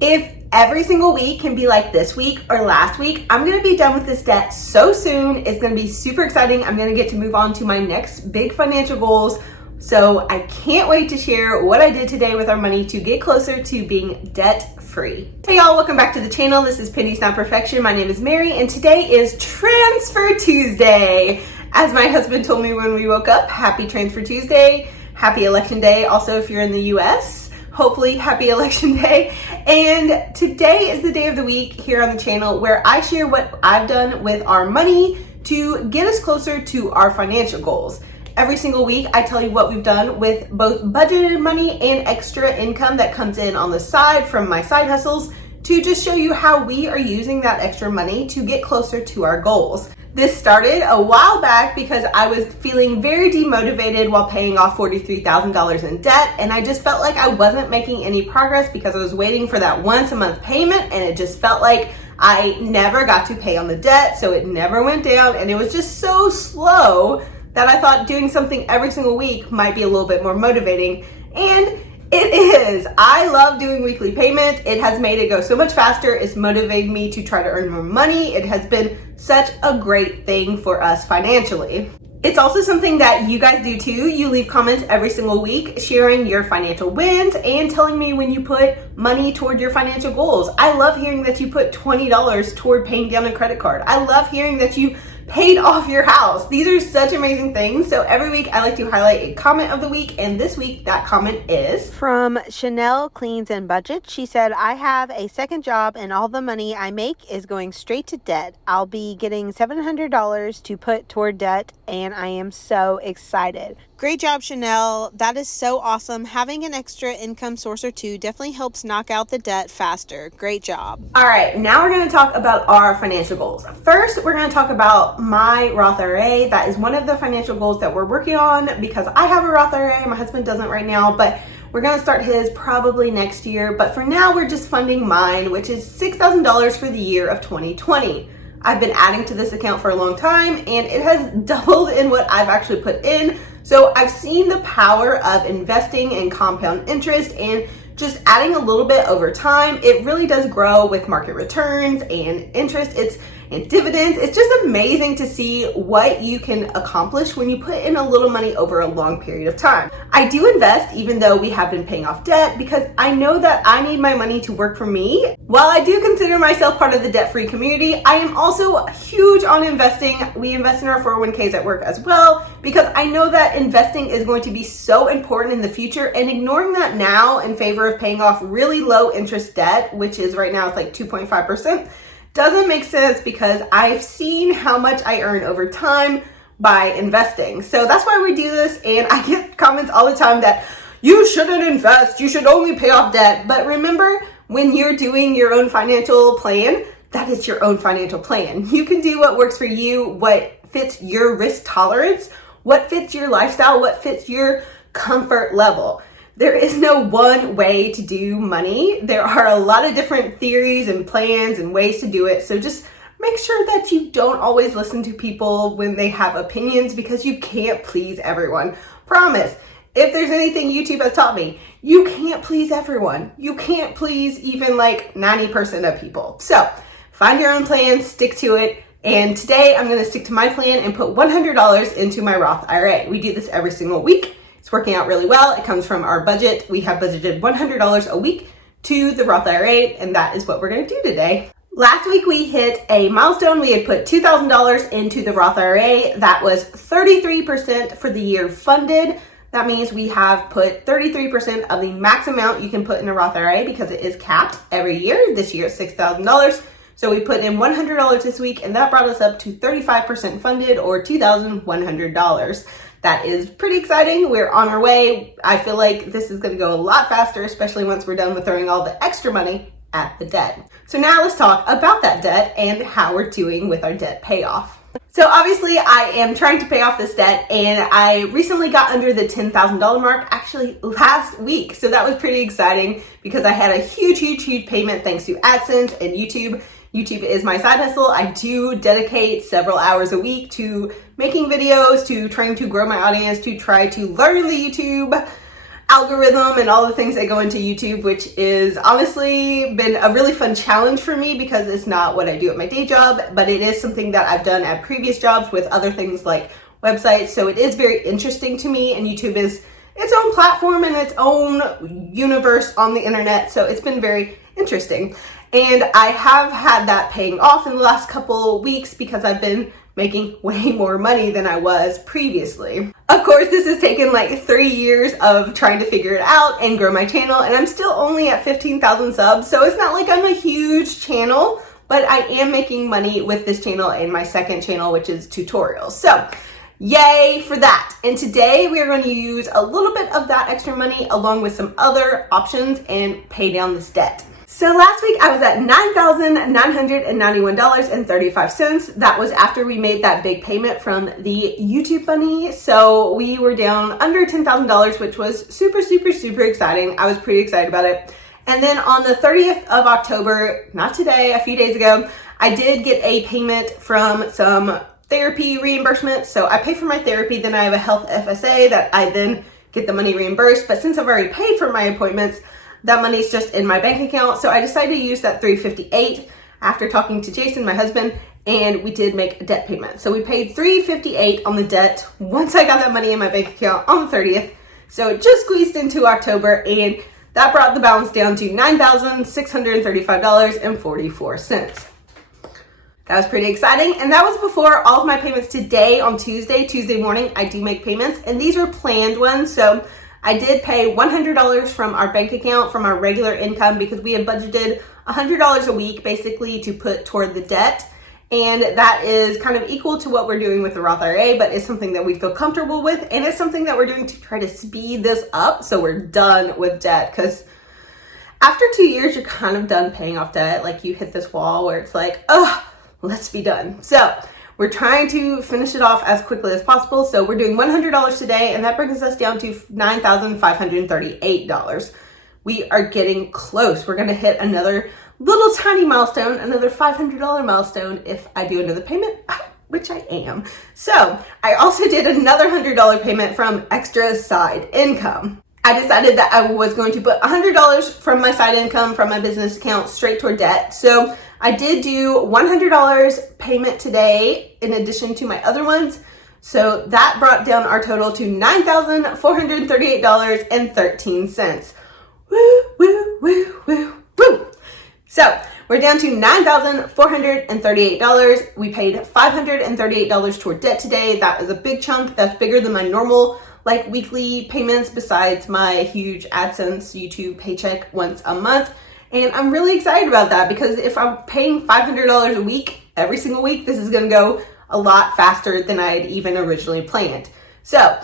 If every single week can be like this week or last week, I'm gonna be done with this debt so soon. It's gonna be super exciting. I'm gonna get to move on to my next big financial goals. So I can't wait to share what I did today with our money to get closer to being debt free. Hey y'all, welcome back to the channel. This is Pennies Not Perfection. My name is Mary and today is Transfer Tuesday. As my husband told me when we woke up, happy Transfer Tuesday, happy election day. Also, if you're in the US, hopefully happy election day. And today is the day of the week here on the channel where I share what I've done with our money to get us closer to our financial goals. Every single week, I tell you what we've done with both budgeted money and extra income that comes in on the side from my side hustles to just show you how we are using that extra money to get closer to our goals. This started a while back because I was feeling very demotivated while paying off $43,000 in debt, and I just felt like I wasn't making any progress because I was waiting for that once a month payment, and it just felt like I never got to pay on the debt, so it never went down, and it was just so slow that I thought doing something every single week might be a little bit more motivating, and it is. I love doing weekly payments. It has made it go so much faster. It's motivated me to try to earn more money. It has been such a great thing for us financially. It's also something that you guys do too. You leave comments every single week sharing your financial wins and telling me when you put money toward your financial goals. I love hearing that you put $20 toward paying down a credit card. I love hearing that you paid off your house. These are such amazing things. So every week I like to highlight a comment of the week, and this week that comment is from Chanel Cleans and Budget. She said, I have a second job and all the money I make is going straight to debt. I'll be getting $700 to put toward debt and I am so excited. Great job, Chanel. That is so awesome. Having an extra income source or two definitely helps knock out the debt faster. Great job. All right, now we're going to talk about our financial goals. First, we're going to talk about my Roth IRA. That is one of the financial goals that we're working on because I have a Roth IRA. My husband doesn't right now, but we're going to start his probably next year. But for now, we're just funding mine, which is $6,000 for the year of 2020. I've been adding to this account for a long time and it has doubled in what I've actually put in. So I've seen the power of investing in compound interest and just adding a little bit over time. It really does grow with market returns and interest. And dividends. It's just amazing to see what you can accomplish when you put in a little money over a long period of time. I do invest even though we have been paying off debt because I know that I need my money to work for me. While I do consider myself part of the debt-free community, I am also huge on investing. We invest in our 401ks at work as well because I know that investing is going to be so important in the future, and ignoring that now in favor of paying off really low interest debt, which is right now it's like 2.5%, doesn't make sense because I've seen how much I earn over time by investing. So that's why we do this, and I get comments all the time that you shouldn't invest, you should only pay off debt. But remember, when you're doing your own financial plan, that is your own financial plan. You can do what works for you, what fits your risk tolerance, what fits your lifestyle, what fits your comfort level. There is no one way to do money. There are a lot of different theories and plans and ways to do it. So just make sure that you don't always listen to people when they have opinions because you can't please everyone. Promise. If there's anything YouTube has taught me, you can't please everyone. You can't please even like 90% of people. So find your own plan, stick to it. And today I'm going to stick to my plan and put $100 into my Roth IRA. We do this every single week. It's working out really well. It comes from our budget. We have budgeted $100 a week to the Roth IRA, and that is what we're going to do today. Last week we hit a milestone. We had put $2,000 into the Roth IRA. That was 33% for the year funded. That means we have put 33% of the max amount you can put in a Roth IRA because it is capped every year. This year it's $6,000. So we put in $100 this week, and that brought us up to 35% funded, or $2,100. That is pretty exciting. We're on our way. I feel like this is going to go a lot faster, especially once we're done with throwing all the extra money at the debt. So now let's talk about that debt and how we're doing with our debt payoff. So obviously I am trying to pay off this debt, and I recently got under the $10,000 mark actually last week. So that was pretty exciting because I had a huge payment thanks to AdSense and YouTube. YouTube is my side hustle. I do dedicate several hours a week to making videos, to trying to grow my audience, to try to learn the YouTube algorithm and all the things that go into YouTube, which is honestly been a really fun challenge for me because it's not what I do at my day job, but it is something that I've done at previous jobs with other things like websites. So it is very interesting to me, and YouTube is its own platform and its own universe on the internet. So it's been very interesting. And I have had that paying off in the last couple weeks because I've been making way more money than I was previously. Of course, this has taken like 3 years of trying to figure it out and grow my channel, and I'm still only at 15,000 subs, so it's not like I'm a huge channel, but I am making money with this channel and my second channel, which is tutorials. So yay for that. And today we are going to use a little bit of that extra money along with some other options and pay down this debt. So last week I was at $9,991.35. That was after we made that big payment from the YouTube money. So we were down under $10,000, which was super, super, super exciting. I was pretty excited about it. And then on the 30th of October, not today, a few days ago, I did get a payment from some therapy reimbursement. So I pay for my therapy, then I have a health FSA that I then get the money reimbursed. But since I've already paid for my appointments, that money's just in my bank account. So I decided to use that $358 after talking to Jason, my husband, and we did make a debt payment. So we paid $358 on the debt once I got that money in my bank account on the 30th. So it just squeezed into October, and that brought the balance down to $9,635.44. That was pretty exciting. And that was before all of my payments today on Tuesday morning. I do make payments, and these were planned ones. So I did pay $100 from our bank account from our regular income because we had budgeted $100 a week basically to put toward the debt. And that is kind of equal to what we're doing with the Roth IRA, but it's something that we feel comfortable with. And it's something that we're doing to try to speed this up so we're done with debt. Because after 2 years, you're kind of done paying off debt. Like you hit this wall where it's like, oh, let's be done. So we're trying to finish it off as quickly as possible. So we're doing $100 today, and that brings us down to $9,538. We are getting close. We're gonna hit another little tiny milestone, another $500 milestone if I do another payment, which I am. So I also did another $100 payment from extra side income. I decided that I was going to put $100 from my side income from my business account straight toward debt. So I did do $100 payment today in addition to my other ones. So that brought down our total to $9,438.13. Woo, woo, woo, woo, woo. So we're down to $9,438. We paid $538 toward debt today. That is a big chunk. That's bigger than my normal like weekly payments besides my huge AdSense YouTube paycheck once a month. And I'm really excited about that because if I'm paying $500 a week, every single week, this is gonna go a lot faster than I had even originally planned. So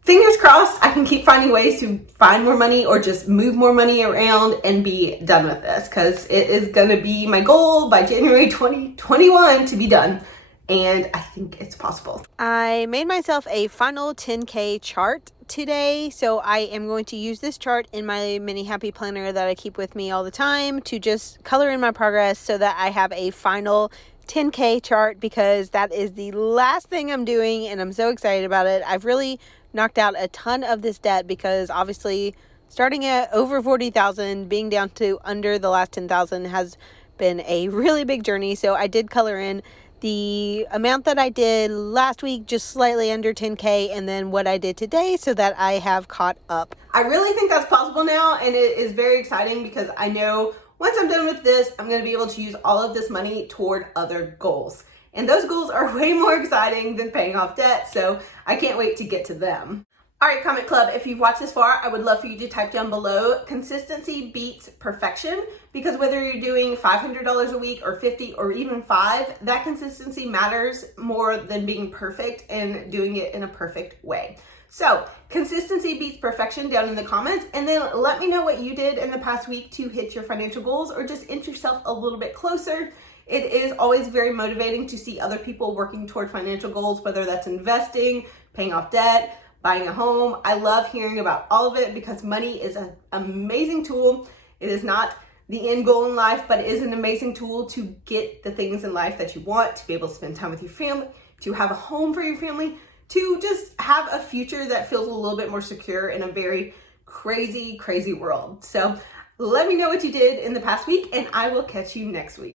fingers crossed, I can keep finding ways to find more money or just move more money around and be done with this because it is gonna be my goal by January 2021 to be done. And I think it's possible. I made myself a final 10K chart today. So I am going to use this chart in my mini happy planner that I keep with me all the time to just color in my progress so that I have a final 10K chart because that is the last thing I'm doing and I'm so excited about it. I've really knocked out a ton of this debt because obviously starting at over 40,000, being down to under the last 10,000 has been a really big journey. So I did color in the amount that I did last week, just slightly under 10K, and then what I did today so that I have caught up. I really think that's possible now, and it is very exciting because I know once I'm done with this, I'm gonna be able to use all of this money toward other goals. And those goals are way more exciting than paying off debt, so I can't wait to get to them. All right, Comment Club, if you've watched this far, I would love for you to type down below, consistency beats perfection, because whether you're doing $500 a week or 50 or even 5, that consistency matters more than being perfect and doing it in a perfect way. So consistency beats perfection down in the comments, and then let me know what you did in the past week to hit your financial goals or just inch yourself a little bit closer. It is always very motivating to see other people working toward financial goals, whether that's investing, paying off debt, buying a home. I love hearing about all of it because money is an amazing tool. It is not the end goal in life, but it is an amazing tool to get the things in life that you want, to be able to spend time with your family, to have a home for your family, to just have a future that feels a little bit more secure in a very crazy, crazy world. So let me know what you did in the past week, and I will catch you next week.